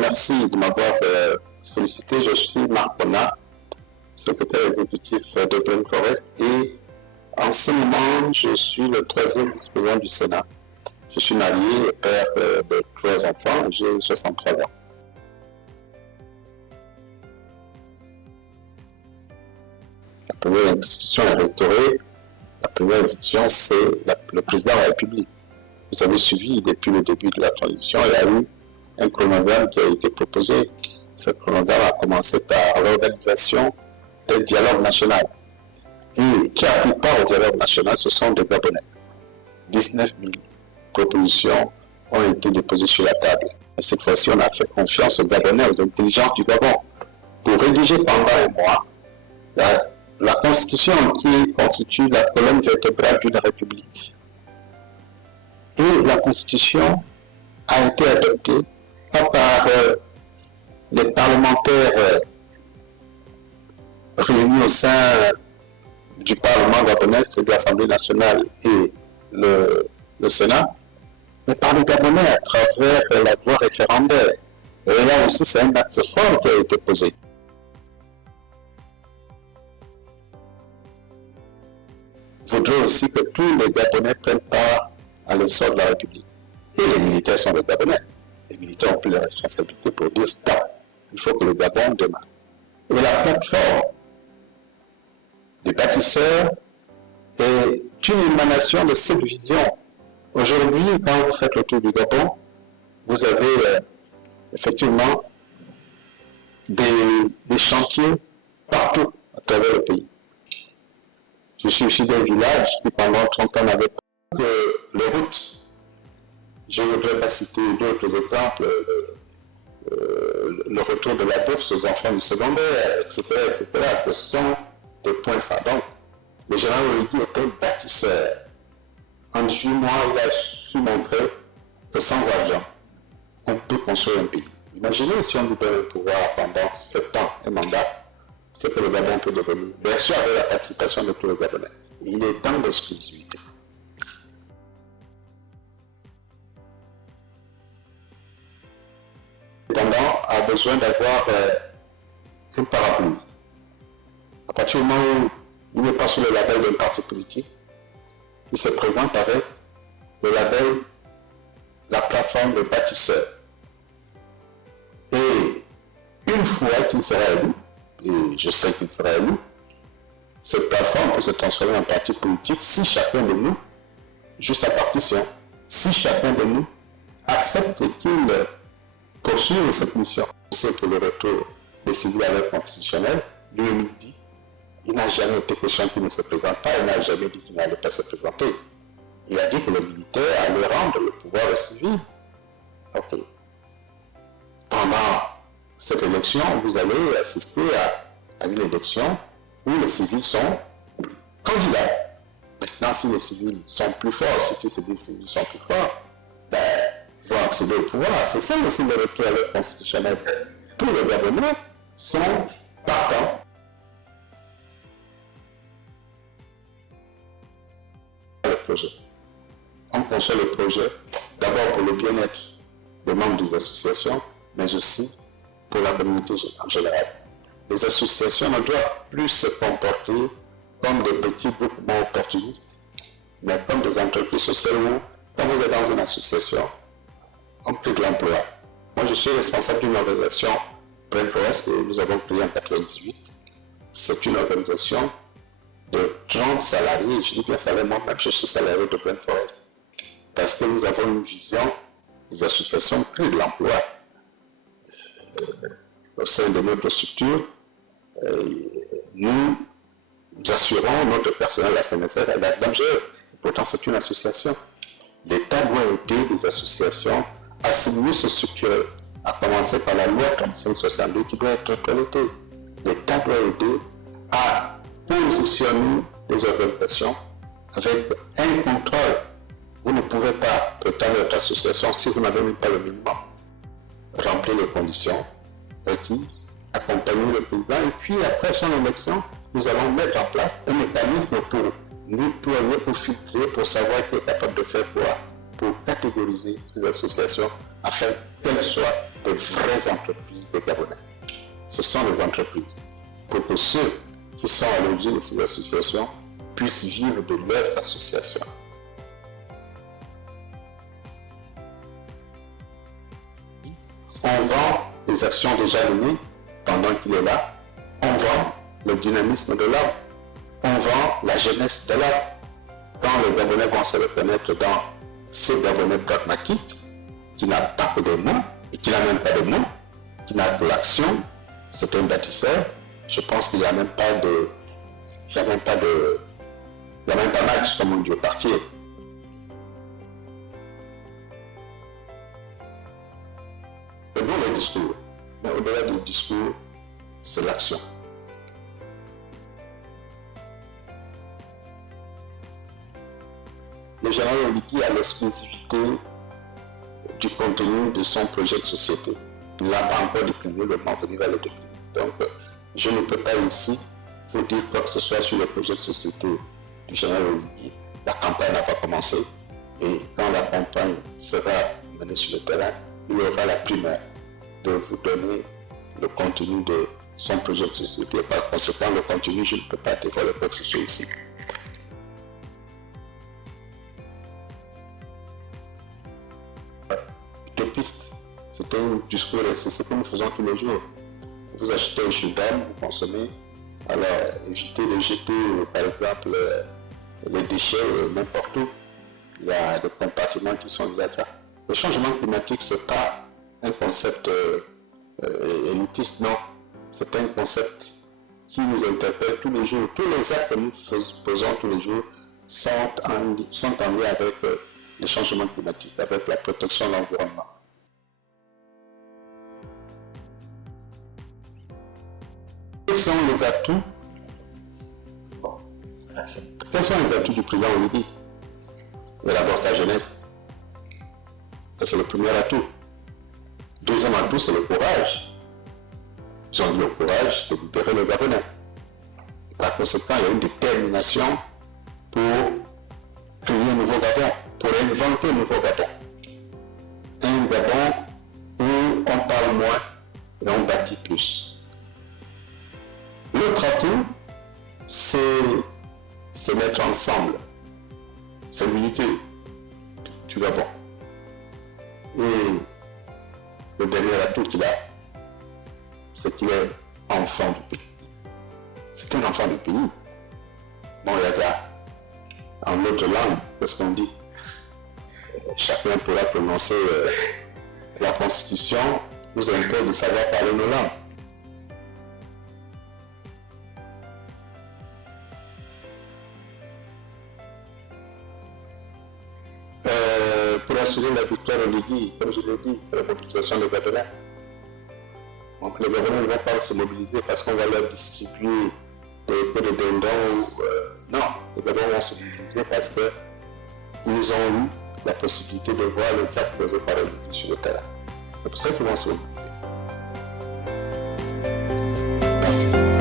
merci de m'avoir sollicité. Je suis Marc Bonnat, secrétaire exécutif de Brain Forest, et en ce moment, je suis le 3e vice-président du Sénat. Je suis marié et père de 3 enfants, j'ai 63 ans. La première institution à restaurer, la première institution, c'est le président de la République. Vous avez suivi depuis le début de la transition, il y a eu un chronogramme qui a été proposé. Ce chronogramme a commencé par l'organisation d'un dialogue national. Et qui a pris part au dialogue national, ce sont des Gabonais. 19 000 propositions ont été déposées sur la table. Et cette fois-ci, on a fait confiance aux Gabonais, aux intelligences du Gabon, pour rédiger pendant un mois la constitution qui constitue la colonne vertébrale d'une république. Et la constitution a été adoptée pas par les parlementaires réunis au sein du Parlement gabonais, de l'Assemblée nationale et le Sénat, mais par les Gabonais à travers la voie référendaire. Et là aussi, c'est un acte fort qui a été posé. Il faudrait aussi que tous les Gabonais prennent part à l'essor de la République. Et les militaires sont des Gabonais. Les militaires ont pris la responsabilité pour dire stop, il faut que le Gabon démarre. Et la plateforme des bâtisseurs est une émanation de cette vision. Aujourd'hui, quand vous faites le tour du Gabon, vous avez effectivement des chantiers partout à travers le pays. Je suis issu d'un village qui pendant 30 ans n'avait pas que les routes. Je ne voudrais pas citer d'autres exemples, le retour de la bourse aux enfants du secondaire, etc., etc. Ce sont des points phares. Donc, le général Oligi était bâtisseur. En 18 mois, il a su montrer que sans argent, on peut construire un pays. Imaginez si on nous donne le pouvoir pendant 7 ans, un mandat, c'est que le Gabon peut devenir, bien sûr avec la participation de tous les Gabonais. Il est temps d'exclusivité. L'indépendant a besoin d'avoir une parapluie. À partir du moment où il n'est pas sous le label d'un parti politique, il se présente avec le label, la plateforme de bâtisseur. Et une fois qu'il sera élu, et je sais qu'il sera élu, cette plateforme peut se transformer en parti politique si chacun de nous joue sa partition, si chacun de nous accepte qu'il poursuive cette mission. C'est pour le retour des civils à l'ordre constitutionnel, lui dit, il n'a jamais été question qu'il ne se présente pas, il n'a jamais dit qu'il n'allait pas se présenter. Il a dit que les militaires allaient rendre le pouvoir aux civils. Ok. Pendant cette élection, vous allez assister à une élection où les civils sont candidats. Maintenant, si les civils sont plus forts, surtout si les civils sont plus forts, ils vont accéder au pouvoir. C'est ça aussi le retour à l'ordre constitutionnel. Tous les gouvernements sont partants. Le projet. On conçoit le projet d'abord pour le bien-être des membres des associations, mais aussi pour la communauté en général. Les associations ne doivent plus se comporter comme des petits groupements opportunistes, mais comme des entreprises sociales où, quand vous êtes dans une association, on crée de l'emploi. Moi, je suis responsable d'une organisation, Brain Forest, que nous avons créée en 1998. C'est une organisation de 30 salariés. Je dis bien salarié, moi-même, je suis salarié de Brain Forest. Parce que nous avons une vision, les associations créent de l'emploi. Au sein de notre structure, nous assurons notre personnel, la CNSR, et la dangereuse. Pourtant, c'est une association. L'État doit aider les associations à mieux se structurer, à commencer par la loi 3562 qui doit être implémentée. L'État doit aider à positionner les organisations avec un contrôle. Vous ne pouvez pas préparer votre association si vous n'avez même pas le minimum. Remplir les conditions requises, accompagner le président, et puis après son élection, nous allons mettre en place un mécanisme pour nettoyer, pour filtrer, pour savoir qui est capable de faire quoi, pour catégoriser ces associations afin qu'elles soient de vraies entreprises des Gabonais. Ce sont des entreprises pour que ceux qui sont à l'origine de ces associations puissent vivre de leurs associations. On vend les actions déjà menées pendant qu'il est là. On vend le dynamisme de l'homme. On vend la jeunesse de l'homme. Quand les Gabonais vont se reconnaître dans ces Gabonais pragmatiques, qui n'a pas que des mots, et qui n'a même pas de mots, qui n'a que l'action, c'est un bâtisseur. Je pense qu'il n'y a même pas de... Il n'y a même pas match, comme on dit au parti. C'est bon le discours, mais au-delà du discours, c'est l'action. Le général Oligui a l'exclusivité du contenu de son projet de société. Il n'a pas encore décliné, le moment venu va le décliner. Donc, je ne peux pas ici vous dire quoi que ce soit sur le projet de société du général Oligui. La campagne n'a pas commencé et quand la campagne sera menée sur le terrain, il aura la primaire de vous donner le contenu de son projet de société. Par conséquent, le contenu, je ne peux pas dévoiler quoi que ce soit ici. Utopiste, c'est un discours, c'est ce que nous faisons tous les jours. Vous achetez un cheval, vous consommez, alors évitez de jeter, par exemple, les déchets n'importe où. Il y a des compartiments qui sont liés à ça. Le changement climatique, ce n'est pas un concept élitiste, non. C'est un concept qui nous interpelle tous les jours. Tous les actes que nous faisons tous les jours sont en lien avec le changement climatique, avec la protection de l'environnement. Quels sont les atouts? Quels sont les atouts du président Oligui? D'abord sa jeunesse. C'est le premier atout. Deuxième atout, c'est le courage. Ils ont eu le courage de libérer le Gabonais. Par conséquent, il y a une détermination pour créer un nouveau Gabon, pour inventer un nouveau Gabon. Un Gabon où on parle moins et on bâtit plus. L'autre atout, c'est mettre ensemble. C'est l'unité du Gabon. Et le dernier atout qu'il a, c'est qu'il est enfant du pays. C'est un enfant du pays. Bon, il y a ça en autre langue, parce qu'on dit, chacun pourra prononcer la Constitution, nous impose de savoir parler nos langues. Pour assurer la victoire au Oligui, comme je l'ai dit, c'est la mobilisation des Gabonais. Donc les Gabonais ne vont pas se mobiliser parce qu'on va leur distribuer des pots de dindon. Non, les Gabonais vont se mobiliser parce qu'ils ont eu la possibilité de voir les actes posés par Oligui sur le terrain. C'est pour ça qu'ils vont se mobiliser. Merci.